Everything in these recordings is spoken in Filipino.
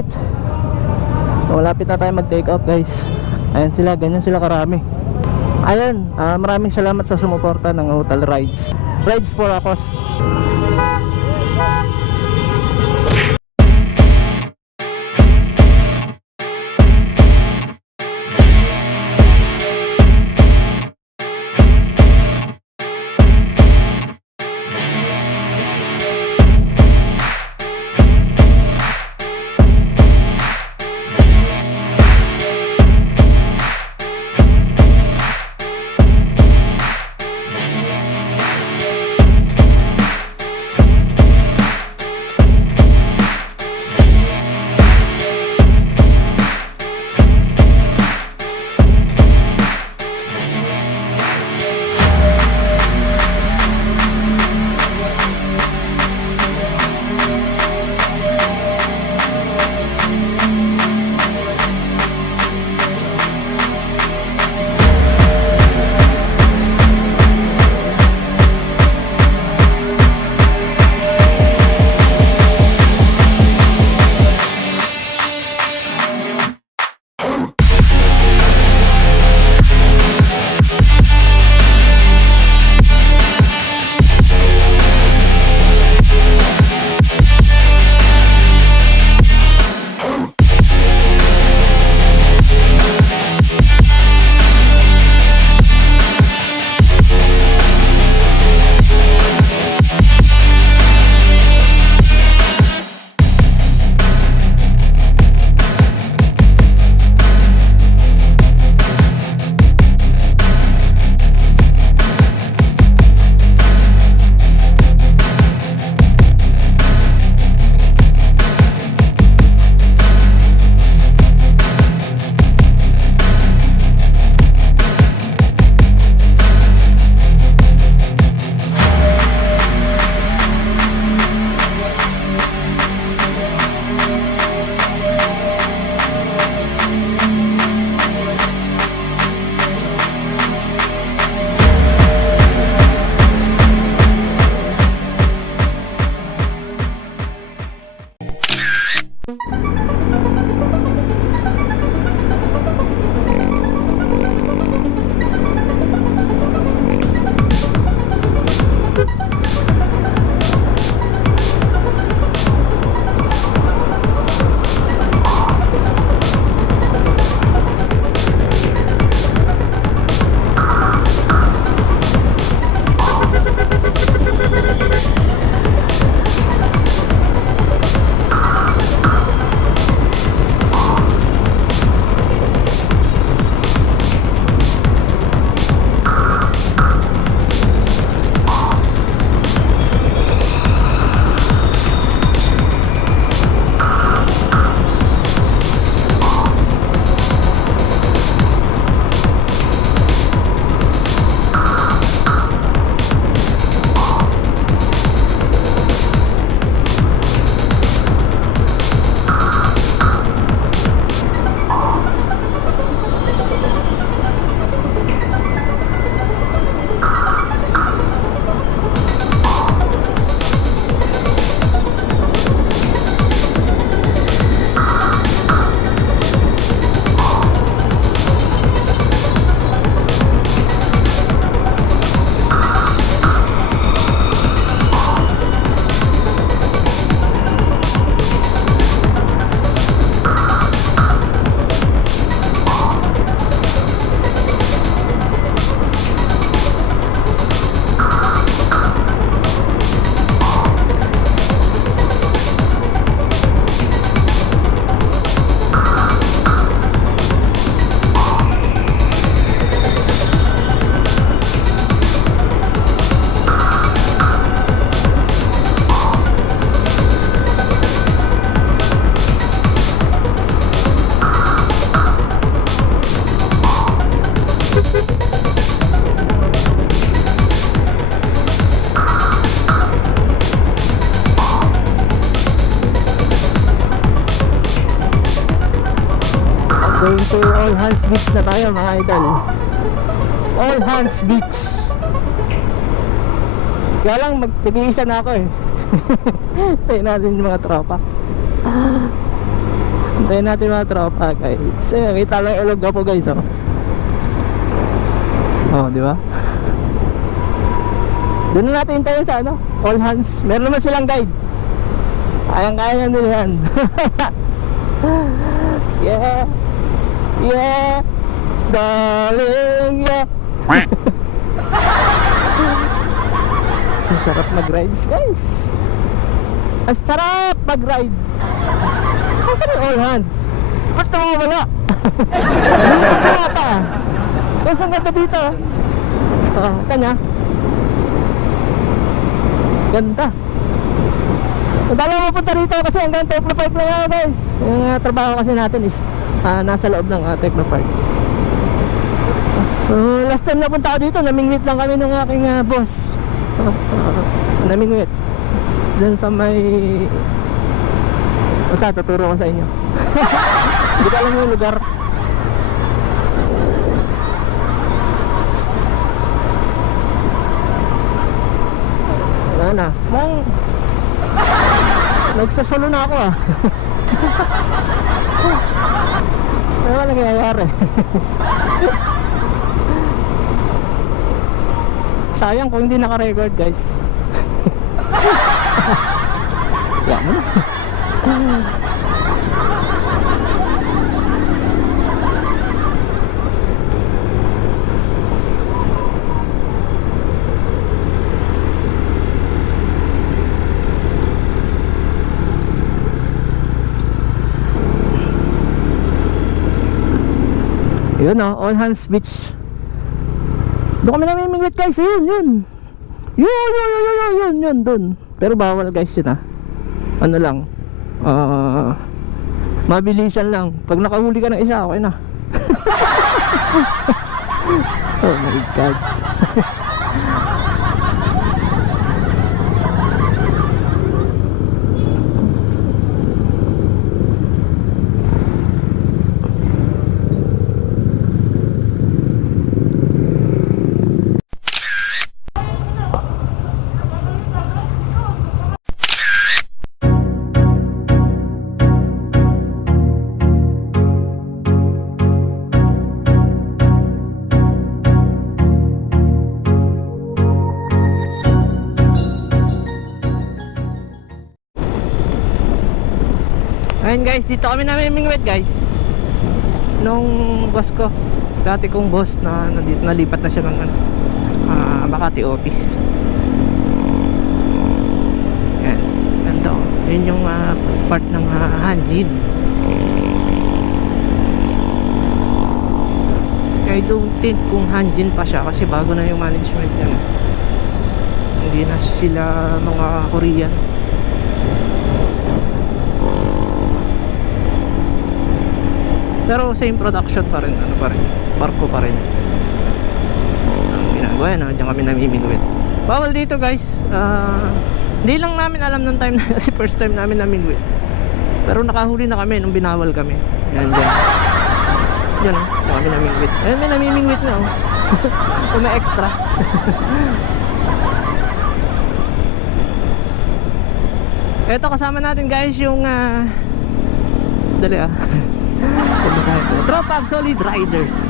Alright, malapit na tayo mag take off guys. Ayan sila, ganyan sila karami. Ayun, maraming salamat sa sumuporta ng Hotel Rides for Acos. Going to All Hands Beach na tayo mga idol. All Hands Beach. Kaya lang mag-tig-iisa na ako eh. Tayo natin yung mga tropa. Hintayin natin mga tropa guys. Kita lang yung ulog po guys oh. Oh, di ba? Doon na natin hintayin sa ano? All hands. Meron naman silang guide. Kayang-kaya nila yan. Yeah. Yeah. Darling, yeah. Ang sarap mag-rides guys. Ang sarap mag-ride. Asan yung all hands? Ba't nawawala? Wala pa. Kasi ang ganda dito. Tanya. Ganda. Madala mapunta rito kasi hanggang Technopark lang ako guys. Yung trabaho kasi natin is nasa loob ng Technopark. Last time napunta ako dito, namingwit lang kami ng aking boss. Namingwit. Diyan sa may... Basta, tuturo ko sa inyo. Hindi ko alam yung lugar. Wala na. Nagsasolo na ako ah. Ano ba nangyayari? Sayang kung hindi naka-record guys. Kaya mo na. Yun o, All Hands Beach. Doon kami namimingwit guys, yun dun. Pero bawal guys yun ano lang, mabilisan lang. Pag nakahuli ka ng isa, okay na. Oh my god. Ayun guys, dito kami namimingwit guys. Nung boss ko, dati kong boss na nalipat na siya ng Makati office. Yan, ganda oh. Yun yung part ng Hanjin. I don't think kung Hanjin pa siya kasi bago na yung management niya. Hindi na sila mga Korean. Pero same production pa rin, barko pa rin. Ang ginagawa yan, diyan kami namimingwit. Bawal dito guys. Hindi lang namin alam nung time na kasi first time namin namingwit. Pero nakahuli na kami nung binawal kami. Yan, dyan. Diyan kami namimingwit. Ayun, may namimingwit na kung may extra. Eto, kasama natin guys yung dali Tropa Solid Riders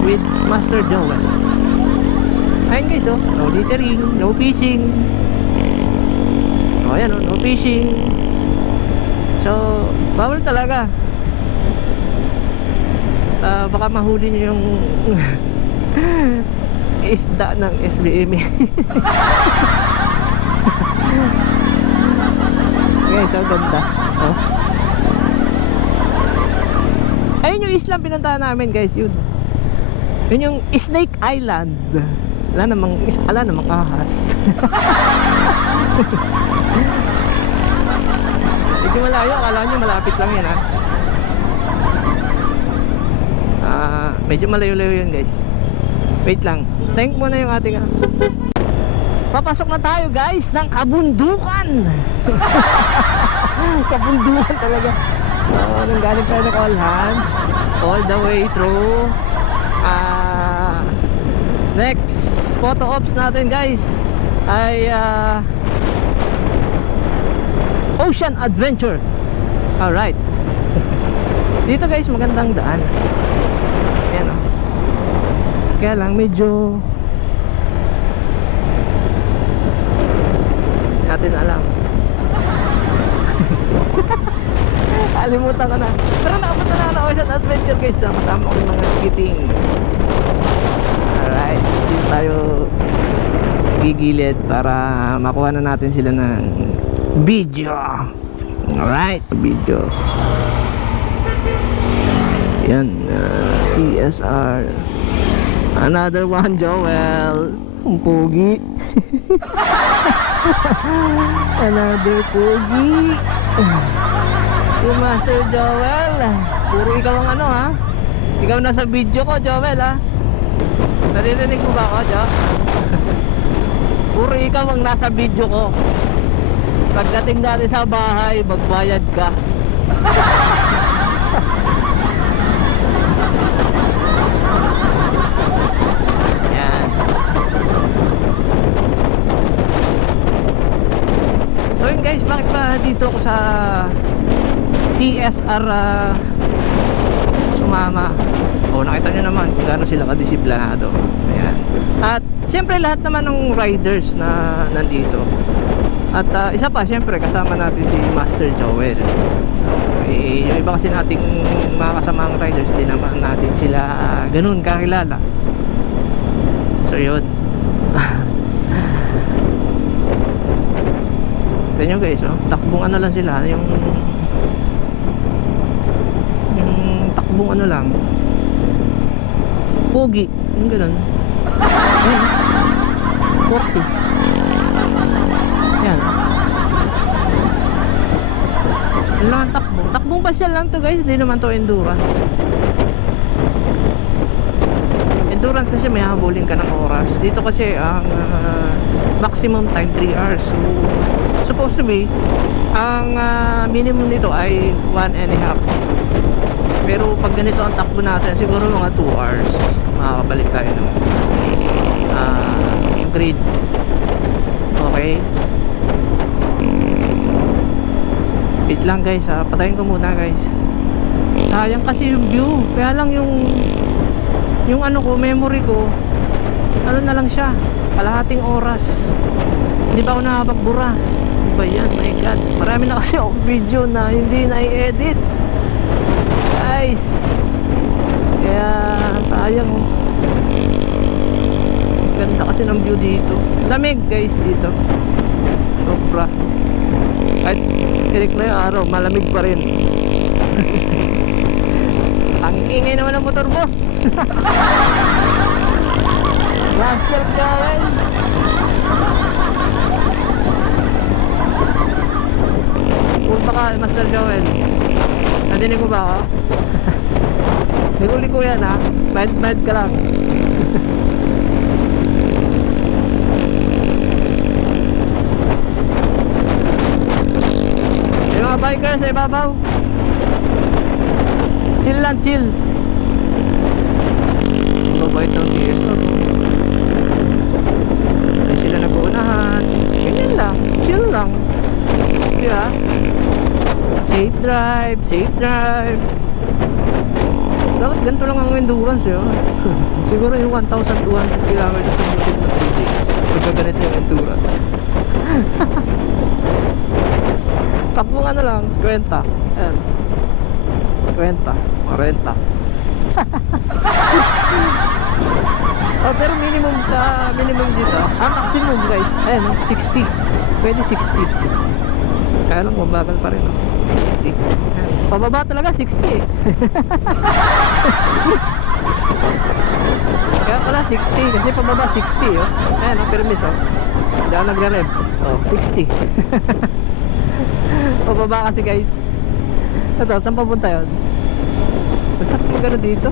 with Master Joel. Ayun guys oh, no littering, no fishing. Oh ayan oh, no fishing. So, bawal talaga. Baka mahuli nyo yung isda ng SBM. Guys, so ganda oh. Ayun yung islang pinuntahan namin guys, yun yung Snake Island. Wala namang ahas. Medyo malayo, akala nyo malapit lang yan medyo malayo-layo yun guys. Wait lang, tank muna yung ating papasok na tayo guys ng kabundukan. Kabundukan talaga. Nung galing tayo ng All Hands all the way through next photo ops natin guys ay Ocean Adventure. Alright, Dito guys, magandang daan. Ayan o. Kaya lang medyo hindi natin alam. Kalimutan ko na. Pero nakapunta na ako sa adventure guys. Kasama ko yung mga kiting. Alright, dito tayo gigilid para makuha na natin sila ng video. Alright, video. Yan, TSR. Another one, Joel. Ang pogi. Another pogi. Yung Master Joel. Puro ikaw ang ano ha. Ikaw nasa video ko, Joel ha. Naririnig mo ba ako, Jo? Puro ikaw ang nasa video ko. Pagdating natin sa bahay, magbayad ka. Yan. So yun guys, bakit ba dito ako sa TSR sumama? O nakita nyo naman kung gaano sila kadisiplinado. Ayan. At siyempre lahat naman ng riders na nandito. At isa pa siyempre kasama natin si Master Joel. Yung iba kasi nating mga kasamang riders, di naman natin sila ganun kakilala. So yun. Tignan nyo guys, oh, takbong ano lang sila, yung takbong ano lang, pogi, yung ganun. Ayan, 40. Yan. Yan lang ang takbong. Takbong pasyal lang to guys, hindi naman to endurance. Endurance kasi may habulin ka ng oras. Dito kasi ang maximum time 3 hours. So supposed to be ang minimum nito ay 1.5. Pero pag ganito ang takbo natin, siguro mga 2 hours makakabalik tayo ng grid. Okay, wait lang guys ha, patayin ko muna guys. Sayang kasi yung view. Kaya lang yung ano ko, memory ko, ano na lang siya, kalahating oras. Hindi pa ako nakapagbura. Ano ba yan? My god, marami na kasi ako video na hindi na i-edit guys. Kaya sayang. Ganda kasi ng view dito. Lamig guys dito. Sobra. Kahit tirik na yung araw, malamig pa rin. Ang ingay naman ng motor mo. Master Joel. Punta ka, Master Joel. Nadinig mo ba ako? Naguli ko yan ha. Bad ka lang. Yung mga bikers sa ibabaw. Chill lang, chill. Mabait ng TSR. Ay sila nag-uunahan. Ganyan lang, chill lang. Diba? Safe drive, safe drive. Dapat ganito lang ang endurance yun. Siguro yung 1,200 kilometers sa YouTube na 3 days. Pagka ganito yung endurance. Takbong ano lang, 50. Ayan, 50, 40. Oh, pero minimum dito. Maximum guys, ayan, 60. Pwede 60. Kaya lang mabagal pa rin, 60. Ayan. Pababa talaga 60 eh. Kaya pala 60 kasi pababa 60 oh. Ayan, permis oh. Hindi ako nagre-rev. Oh, 60. Pababa kasi guys. Ito, saan papunta yun? Saan pa gano'n dito?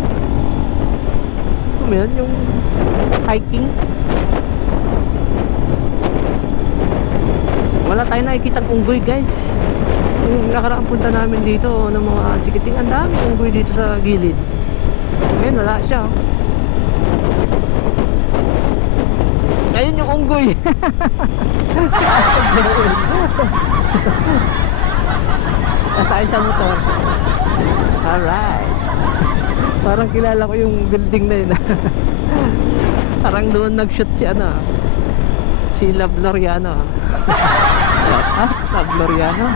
Ano yun? Yung hiking? Wala tayo nakikitang unggoy guys. Yung nakaraang punta namin dito ng mga chikiting, ang dami unggoy dito sa gilid. Ngayon wala siya. Ayun yung unggoy. Nasaan sa motor. Alright. Parang kilala ko yung building na yun. Parang doon nag-shoot si ano, si Love Loriano. Shout out, Love Loriano.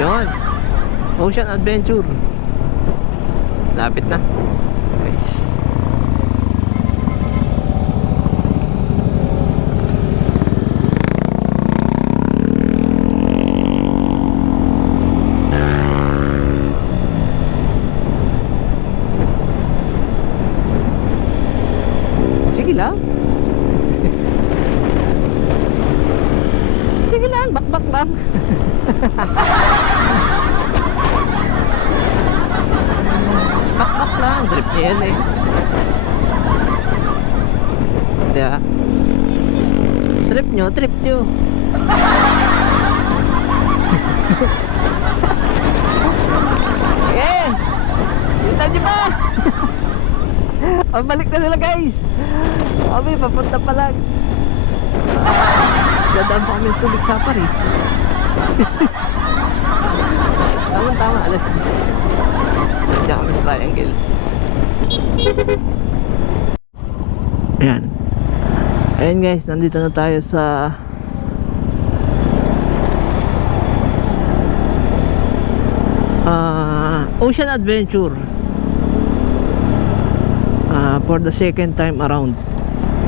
Yun, Ocean Adventure. Lapit na. Nice. Sige lang. Sige lang, bakbak lang. Bakbak lang, trip niya yan eh. Diba? Trip nyo, trip nyo. Ayan! Bilisan nyo pa! Pabalik na sila guys. Kami papunta pa lang. Dadaan pa kami sulit sapar eh. Tama, alas 10. Diyan kami sa triangle. Ayan. Ayan guys, nandito na tayo sa Ocean Adventure. For the second time around.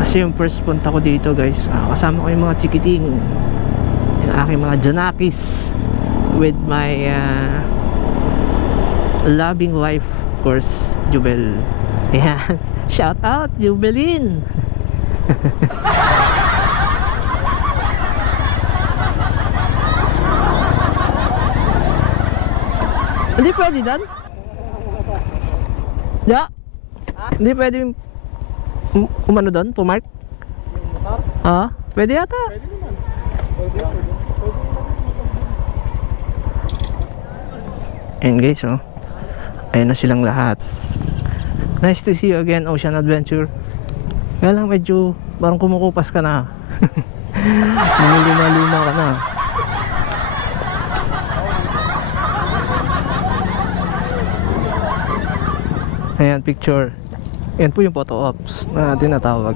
Kasi yung first punta ko dito guys, kasama ko yung mga chikiting, yung aking mga janakis, with my loving wife, of course, Jubel. Ayan. Shout out Jubelin. Hindi pwede dan? Ya. Hindi pwede umano doon, pumark? Pwede yata. Pwede naman. Pwede naman. Ayan guys, oh. Ayan na silang lahat. Nice to see you again, Ocean Adventure. Kaya lang medyo parang kumukupas ka na. Luma ka na. Ayan, picture. Yan po yung photo ops na tinatawag.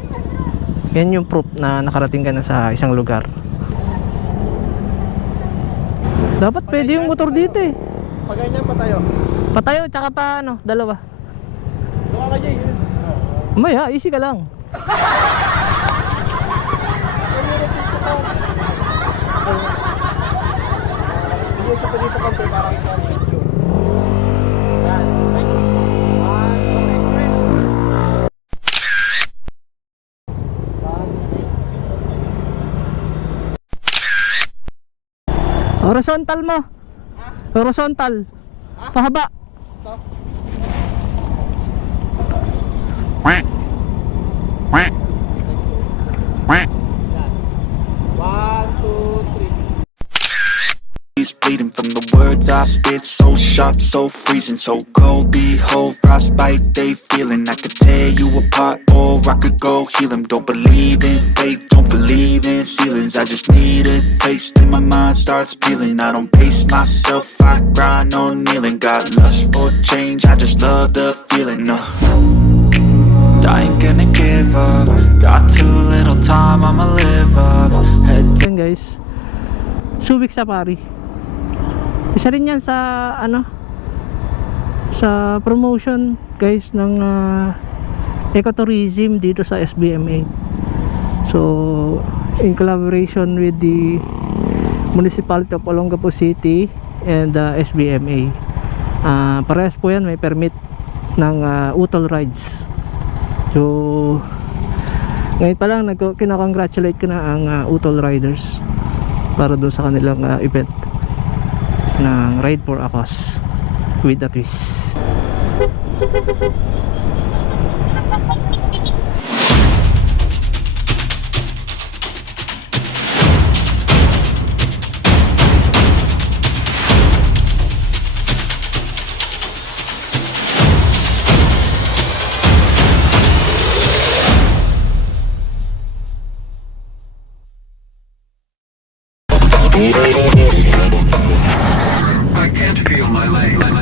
Yan yung proof na nakarating ka na sa isang lugar. Dapat pwede yung motor dito eh. Pag ganyan pa tayo. Patayo, tsaka pa ano, dalawa. Doon ka Jay. Maya, easy ka lang. Hindi sa dito konti para isa ang video. Yan. Horizontal mo. Horizontal. Pahaba. Stop. One, two, three. He's bleeding from the words I spit. So sharp, so freezing, so cold. Behold, frostbite they feeling. I could tear you apart or I could go heal them. Don't believe in fate, don't believe in ceilings. I just need a taste and my mind starts peeling. I don't pace myself, I grind on kneeling. Got lust for change, I just love the feeling. I ain't gonna give up. Got too little time, I'ma live up. Yan guys, Subic Safari. Isa rin yan sa ano, sa promotion guys ng ecotourism dito sa SBMA. So in collaboration with the Municipality of Olongapo City and SBMA, parehas po yan, may permit ng Utol Rides. So ngayon pa lang kinakongratulate ko na ang Utol Riders para doon sa kanilang event ng Ride for a Cause with a twist. I can't feel my legs.